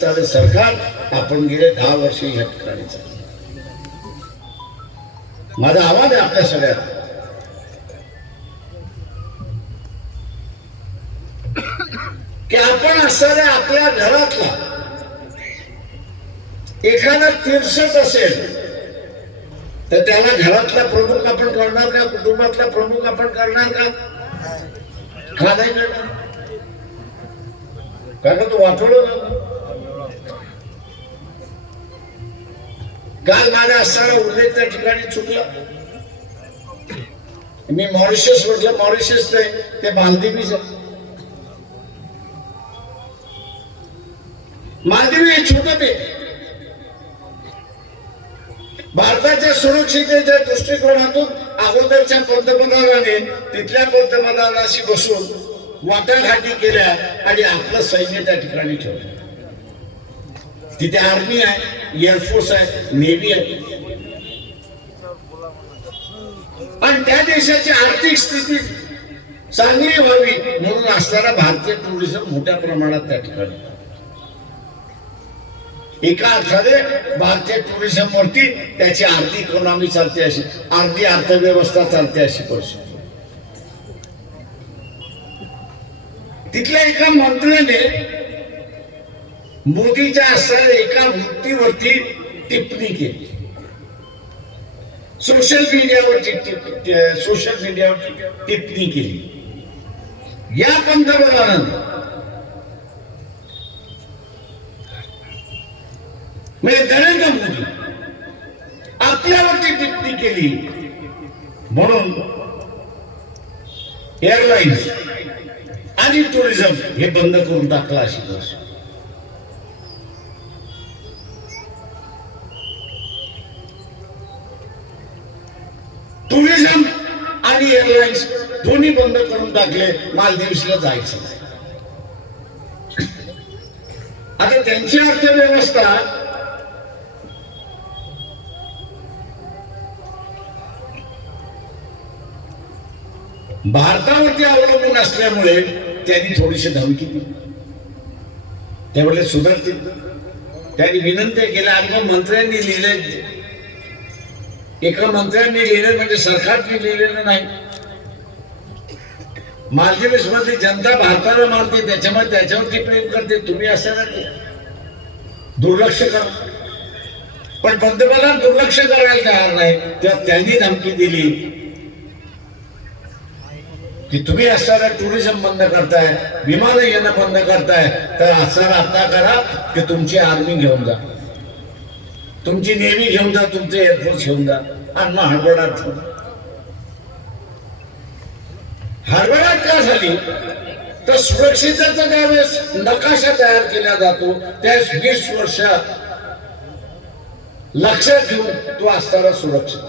सरकार आपण गेले 10 वर्ष या ठिकाणी माझा आवाज आहे आपल्या सगळ्यात की आपण असणाऱ्या आपल्या घरातला एखादा तीर्थक असेल तर त्याला घरातला प्रमुख आपण करणार का, कुटुंबातला प्रमुख आपण करणार का? का नाही करणार? कारण तो वाटवलं. काल माझा असणारा उल्लेख त्या ठिकाणी चुकला. मी मॉरिशस म्हटलं, मॉरिशस नाही ते मालदीवच आहे. मालदीव हे छोटं बेट. भारताच्या सुरक्षिततेच्या दृष्टिकोनातून अगोदरच्या पंतप्रधानाने तिथल्या पंतप्रधानाशी बसून वाटाघाटी केल्या आणि आपलं सैन्य त्या ठिकाणी ठेवलं. तिथे आर्मी आहे, एअरफोर्स आहे, नेव्ही आहे. आणि त्या देशाची आर्थिक स्थिती चांगली व्हावी म्हणून असणारा भारतीय टुरिझम मोठ्या प्रमाणात त्या ठिकाणी. एका अर्थाने भारतीय टुरिझम वरती त्याची आर्थिक इकॉनॉमी चालते, अशी अर्धी अर्थव्यवस्था चालते अशी परिस्थिती. तिथल्या एका मंत्र्याने मोदीच्या असणाऱ्या एका वृत्तीवरती टिप्पणी केली. सोशल मीडियावरती टिप्पणी केली. या पंतप्रधानांनी म्हणजे नरेंद्र मोदी आपल्यावरती टिप्पणी केली म्हणून एअरलाइन्स आणि टुरिझम हे बंद करून टाकलं अशी गोष्ट. टुरिझम आणि एअरलाइन्स दोन्ही बंद करून टाकले. मालदीवला जायचं नाही. आता त्यांची अर्थव्यवस्था भारतावरती अवलंबून असल्यामुळे त्यांनी थोडीशी धमकी दिली. त्यावेळेला सुधारतील. त्यांनी विनंती केल्या आणि मग मंत्र्यांनी लिहिले. एका मंत्र्यांनी लिहिलं म्हणजे सरकारने लिहिलेलं नाही. मालदीव्स मधली जनता भारताला मानते, त्याच्यामुळे त्याच्यावरती प्रेम करते. तुम्ही असं नाही दुर्लक्ष करा. पण पंतप्रधान दुर्लक्ष करायला तयार नाही. तेव्हा त्यांनी धमकी दिली की तुम्ही असणारा टुरिझम बंद करताय, विमान येणं बंद करताय, तर असणारा आता करा की तुमची आर्मी घेऊन जा, तुमची नेव्ही घेऊन जा, तुमचे एअरफोर्स घेऊन जा. आणि मग हडबडाट का झाली तर सुरक्षिततेचा ज्यावेळेस नकाशा तयार केला जातो त्यावेळेस 20 वर्ष लक्षात घेऊन तो असणारा सुरक्षित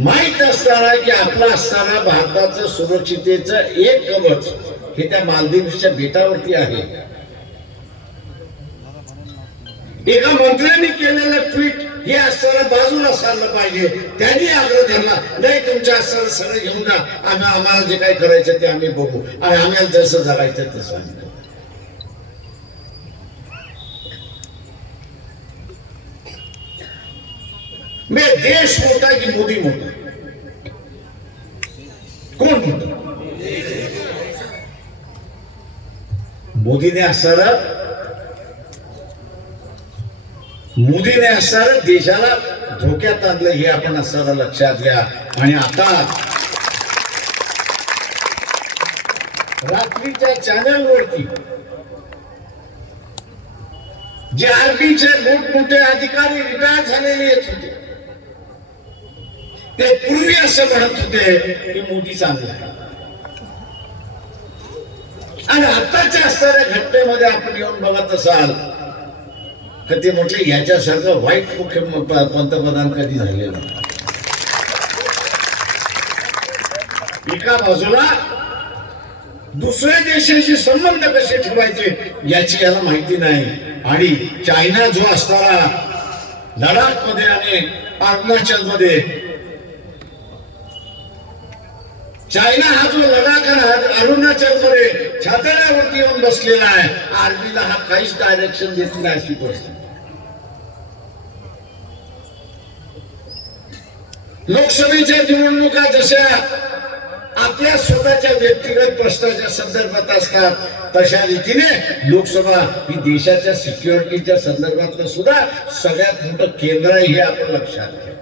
माहित असताना की आपला असताना भारताचं सुरक्षिततेचं एक कवच हे त्या मालदीवच्या बेटावरती आहे. एका मंत्र्यांनी केलेलं ट्विट हे असताना बाजूला सारलं पाहिजे. त्यांनी आग्रह धरला नाही तुमच्या असताना सगळं घेऊन जा, आम्हाला जे काही करायचं ते आम्ही बघू आणि आम्हाला जसं जगायचं तसं आम्ही करू. देश मोठा की मोदी मोठा? कोण मोठा? मोदीने असणारं देशाला धोक्यात आणलं हे आपण असणारं लक्षात घ्या. आणि आता रात्रीच्या चॅनलवरती जे आर्मीचे मोठमोठे अधिकारी रिटायर झालेले येत होते ते पूर्वी असं म्हणत होते की मोदी चांगला आहे. आणि आताच्या असणाऱ्या घटनेमध्ये आपण येऊन बघत असाल तर ते म्हटले याच्यासारखं वाईट मुख्य पंतप्रधान कधी झालेलं. एका बाजूला दुसऱ्या देशाशी संबंध कसे ठेवायचे याची याला माहिती नाही. आणि चायना जो असणारा लडाख मध्ये आणि अरुणाचल मध्ये चायना हा जो लडाख अरुणाचल मध्ये छात्या वरती येऊन बसलेला आहे, आर्मीला हा काहीच डायरेक्शन देत नाही अशी परिस्थिती. लोकसभेच्या निवडणुका जशा आपल्या स्वतःच्या व्यक्तिगत प्रश्नाच्या संदर्भात असतात, तशा रीतीने लोकसभा ही देशाच्या सिक्युरिटीच्या संदर्भातलं सुद्धा सगळ्यात मोठं केंद्र आहे, हे आपण लक्षात घ्या.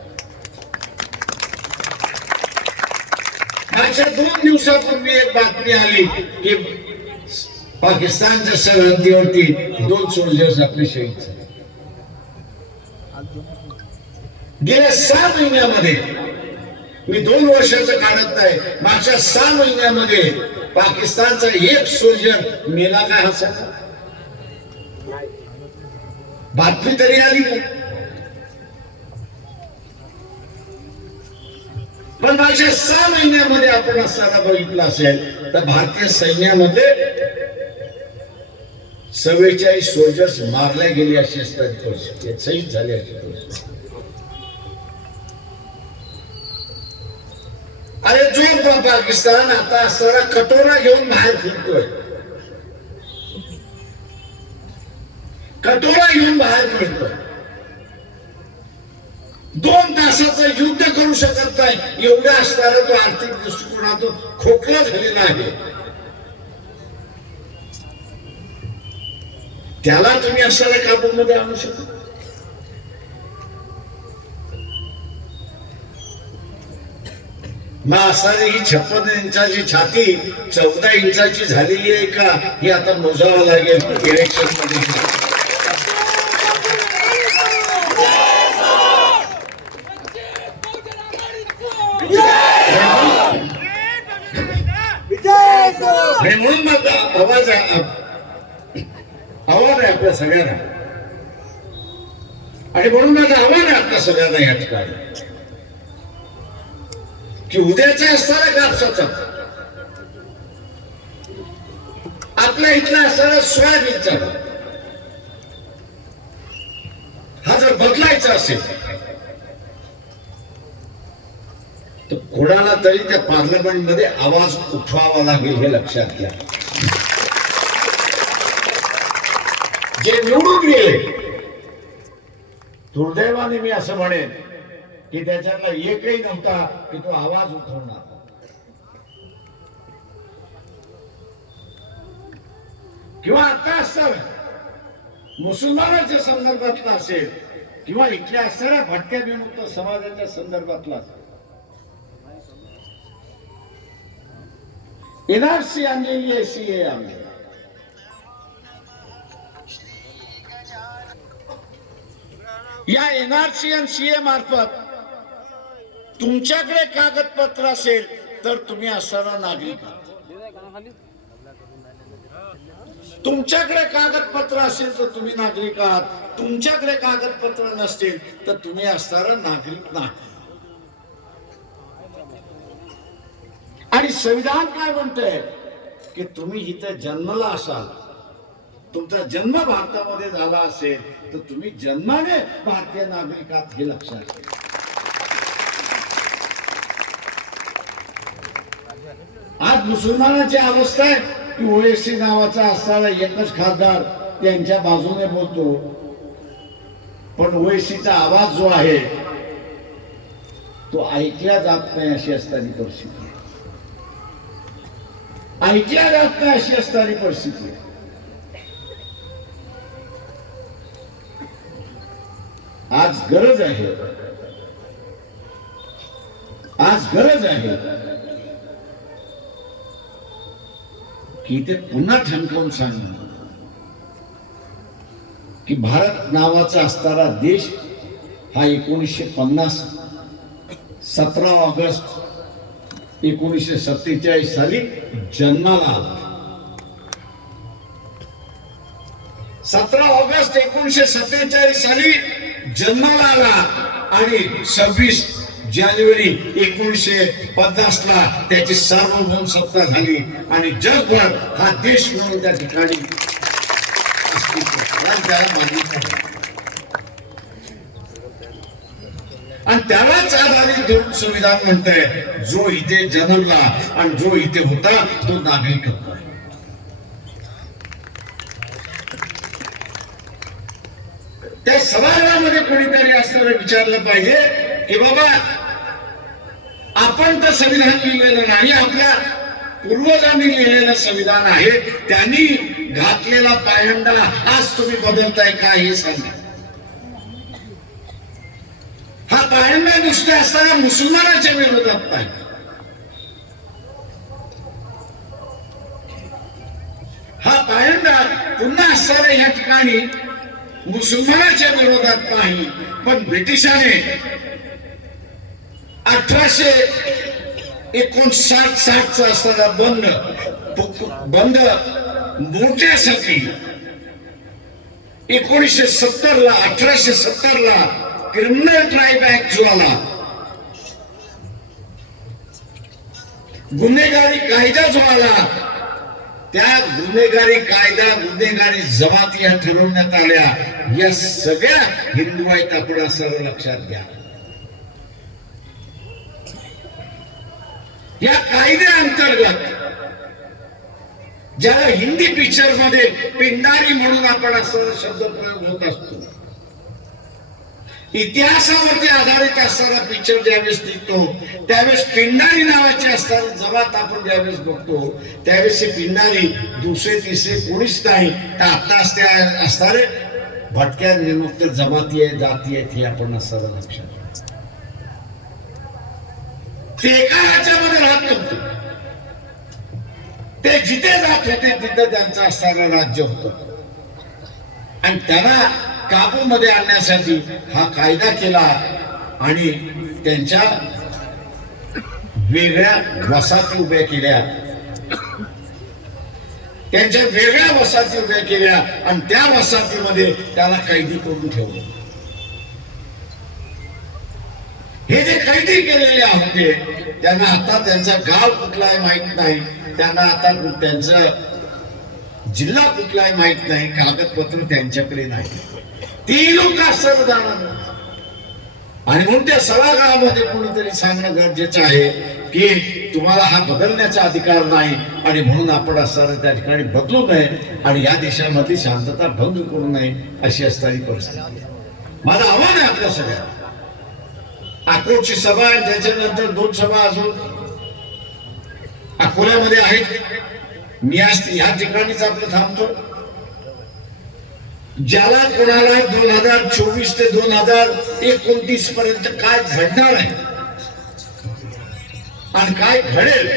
मागच्या 2 दिवसापूर्वी एक बातमी आली की पाकिस्तानच्या सरहद्दीवरती 2 सोल्जर्स आपले शहीद झाले. गेल्या 6 महिन्यामध्ये, मी 2 वर्षाचं काढत नाही, मागच्या 6 महिन्यामध्ये पाकिस्तानचा एक सोल्जर मेला काय हा सांगा? बातमी तरी आली नाही. पण मागच्या 6 महिन्यामध्ये आपण असताना बघितलं असेल तर भारतीय सैन्यामध्ये 44 सोल्जर्स मारले गेले अशी असतात परिस्थिती, शहीद झाले अशी परिस्थिती. अरे जो पाकिस्तान आता असताना कटोरा घेऊन बाहेर फिरतोय, कटोरा घेऊन बाहेर फिरतोय, 2 तासाचं युद्ध करू शकत नाही, एवढा असताना तो आर्थिक दृष्टिकोनातून खोकला झालेला आहे. त्याला तुम्ही असणाऱ्या काबूमध्ये आणू शकता? मग असणारी ही 56 इंचाची छाती 14 इंचाची झालेली आहे का, हे आता मोजावं लागेल इलेक्शन मध्ये. म्हणून मग आवाज आहे आपल्या सगळ्यांना, आणि म्हणून माझं आव्हान आहे आपल्या सगळ्यांना या ठिकाणी की उद्याचा असणारा कापसाचा, आपल्या इथला असणारा सोयाबीनचा, हा जर बदलायचा असेल तर कोणाला तरी त्या पार्लमेंट मध्ये आवाज उठवावा लागेल, हे लक्षात घ्या. जे निवडून गेले, दुर्दैवाने मी असं म्हणेन की त्याच्यातला एकही नव्हता की तो आवाज उठवणार. किंवा आता असताना मुसलमानाच्या संदर्भातला असेल किंवा इथल्या असणाऱ्या भटक्या विमुक्त समाजाच्या संदर्भातला असेल, एनआरसी आणलेली आहे, सीए आणलेली. या एनआरसी आणि सीए मार्फत तुमच्याकडे कागदपत्र असेल तर तुम्ही असणारा नागरिक आहात, तुमच्याकडे कागदपत्र असेल तर तुम्ही नागरिक आहात, तुमच्याकडे कागदपत्र नसतील तर तुम्ही असणारा नागरिक नाही. आणि संविधान काय म्हणतंय की तुम्ही इथे जन्मला असाल, तुमचा जन्म भारतामध्ये झाला असेल तर तुम्ही जन्माने भारतीय नागरिक आहात, हे लक्षात घ्या. आज मुसलमानांची अवस्था आहे की ओएसी नावाचा असणारा एकच खासदार त्यांच्या बाजूने बोलतो, पण ओएसीचा आवाज जो आहे तो ऐकला जात नाही अशी असणारी परिस्थिती, ऐकल्या जात नाही अशी असणारी परिस्थिती. आज गरज आहे, आज गरज आहे की ते पुन्हा ठणकावून सांगणं की भारत नावाचा असणारा देश हा 1950 17 ऑगस्ट 1947 साली जन्माला आला. 17 ऑगस्ट 1947 साली जन्माला आला आणि 26 जानेवारी 1950 ला त्याची सार्वभौम सत्ता झाली आणि जगभर हा देश म्हणून त्या ठिकाणी आणि त्यालाच आधारित धरून संविधान म्हणतंय जो इथे जन्मला आणि जो इथे होता तो नागरिक होता. त्या सभागृहामध्ये कोणीतरी असताना विचारलं पाहिजे की बाबा आपण तर संविधान लिहिलेलं नाही, आपल्या पूर्वजांनी लिहिलेलं संविधान आहे, त्यांनी घातलेला पायंडा हाच तुम्ही बदलताय का हे सांगा. हा पायंडा नुसते असताना मुसलमानाच्या विरोधात नाही, हा पायंडा पुन्हा असताना या ठिकाणी मुसलमानाच्या विरोधात नाही, पण ब्रिटिशाने 1859 असताना बंद मोठ्यासाठी 1870 ला क्रिमिनल ट्राइब ऍक्ट जो आला, गुन्हेगारी कायदा जो आला, त्या गुन्हेगारी कायदा, गुन्हेगारी जमाती या ठरवण्यात आल्या. या सगळ्या हिंदू आहेत, आपण असं लक्षात घ्या. या कायद्याअंतर्गत ज्याला हिंदी पिक्चर मध्ये पिंडारी म्हणून आपण असं शब्द प्रयोग होत असतो, इतिहासावरती आधारित असणारा पिक्चर ज्यावेळेस निघतो त्यावेळेस पिंडारी नावाची असणारी जमात आपण ज्यावेळेस बघतो त्यावेळेस हे पिंडारी दुसरे तिसरे कोणीच नाही, तर आता असणारे भटक्या विमुक्त जमाती आहे, जाती आहेत, हे आपण असं लक्षात. ते एका राज्यामध्ये राहत नव्हते, ते जिथे जात होते तिथे त्यांचं असणारं राज्य होतं, आणि त्यांना काबूमध्ये आणण्यासाठी हा कायदा केला आणि त्यांच्या वेगळ्या वसाहती उभ्या केल्या, त्यांच्या वेगळ्या वसाहती उभ्या केल्या आणि त्या वसाहतीमध्ये त्याला कैदी करून ठेवलं. हे जे कैदी केलेले होते त्यांना आता त्यांचा गाव कुठला आहे माहित नाही, त्यांना आता त्यांचं जिल्हा कुठला आहे माहित नाही, कागदपत्र त्यांच्याकडे नाही, ती लोक असं जाणार. आणि म्हणून त्या सभागृहामध्ये कोणीतरी सांगणं गरजेचं आहे की तुम्हाला हा बदलण्याचा अधिकार नाही, आणि म्हणून आपण असणारं त्या ठिकाणी बदलू नये आणि या देशामधली शांतता भंग करू नये अशी असणारी परिस्थिती. माझं आव्हान आहे आपल्या सगळ्या. अकोटची सभा आहे, त्याच्यानंतर 2 सभा अजून अकोल्यामध्ये आहेत. मी आज या ठिकाणीच आपलं थांबतो. ज्याला कोणाला 2024 ते 2029 पर्यंत काय घडणार आहे आणि काय घडेल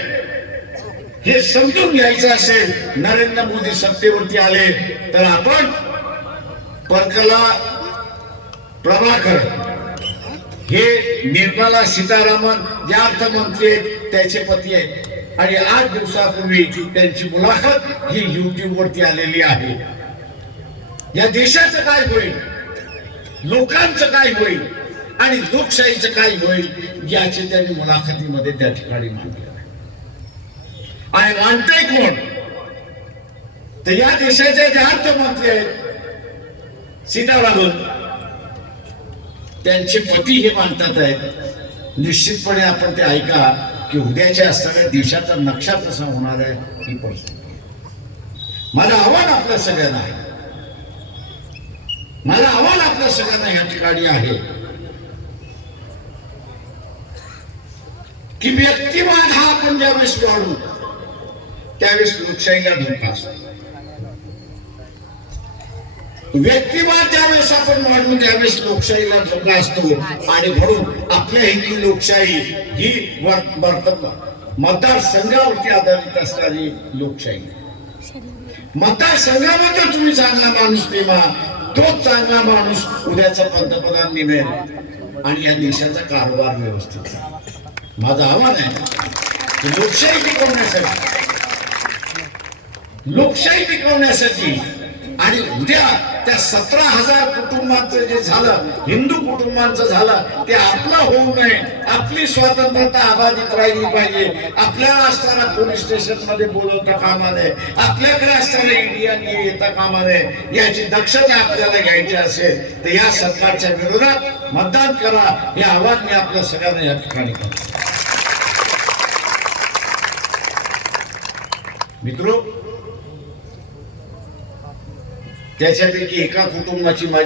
हे समजून घ्यायचं असेल, नरेंद्र मोदी सत्तेवरती आले तर आपण परकला प्रभाकर हे निर्मला सीतारामन ज्या अर्थमंत्री आहेत त्याचे पती आहेत, आणि 8 दिवसापूर्वी त्यांची मुलाखत ही YouTube वरती आलेली आहे. या देशाचं काय होईल, लोकांचं काय होईल आणि लोकशाहीचं काय होईल याचे त्यांनी मुलाखतीमध्ये त्या ठिकाणी मांडले. आणि मांडतंय कोण, तर या देशाचे जे अर्थमंत्री आहेत सीतारामन त्यांचे पती हे मानतात आहेत. निश्चितपणे आपण ते ऐका की उद्याच्या असणाऱ्या देशाचा नक्षा कसा होणार आहे ही परिस्थिती. माझं आव्हान आपल्या सगळ्यांना आहे, माझं आव्हान आपल्या सगळ्यांना या ठिकाणी आहे की व्यक्तिवाद हा आपण ज्यावेळेस वाढू त्यावेळेस लोकशाहीला धोका असतो. व्यक्तिवाद ज्यावेळेस आपण वाढवून त्यावेळेस लोकशाहीला धोका असतो, आणि म्हणून आपल्या हिंदू लोकशाही ही मतदारसंघावरती आधारित असणारी लोकशाही. मतदारसंघामध्ये तुम्ही चांगला माणूस नेमा, तोच चांगला माणूस उद्याचा पंतप्रधान निमेल आणि या देशाचा कारभार व्यवस्थित. माझं आव्हान आहे की लोकशाही टिकवण्यासाठी आणि उद्या त्या 17,000 कुटुंबांचं जे झालं, हिंदू कुटुंबांचं झालं, ते आपलं होऊ नये, आपली स्वातंत्र्यता अबाधित राहिली पाहिजे. आपल्याला असताना पोलीस स्टेशन मध्ये बोलवता कामा नये, आपल्याकडे असताना ईडी येता कामा नये. याची दक्षता आपल्याला घ्यायची असेल तर या सरकारच्या विरोधात मतदान करा, हे आवाहन मी आपल्या सगळ्यांना या ठिकाणी करतो. मित्रो, त्याच्यापैकी एका कुटुंबाची माझी